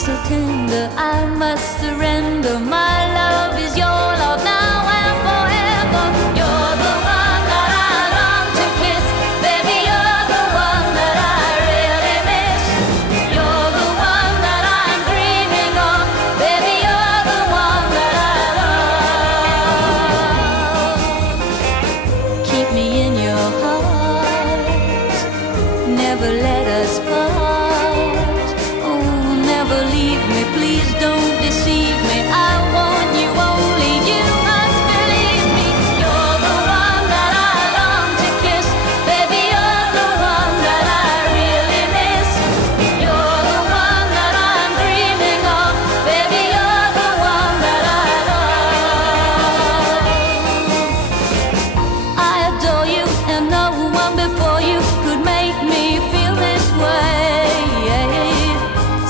so tender, I must surrender. My love is your love now and forever. You're the one that I long to kiss. Baby, you're the one that I really miss. You're the one that I'm dreaming of. Baby, you're the one that I love. Keep me in your heart, never let us part. Oh, never leave me, please don't deceive me. I want you, only you must believe me. You're the one that I long to kiss. Baby, you're the one that I really miss. You're the one that I'm dreaming of. Baby, you're the one that I love. I adore you, and no one before you could make me feel this way.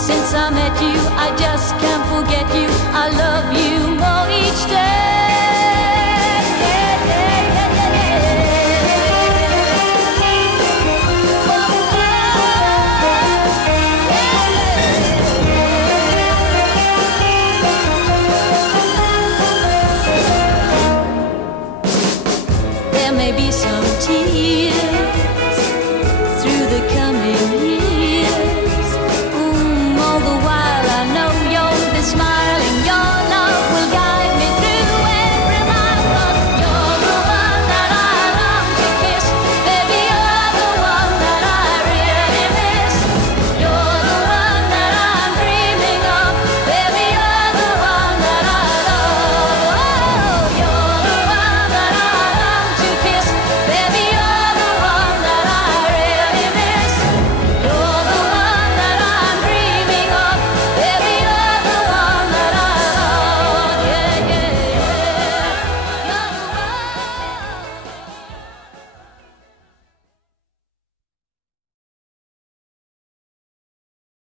Since I met you, I just can't forget you. I love you more each day.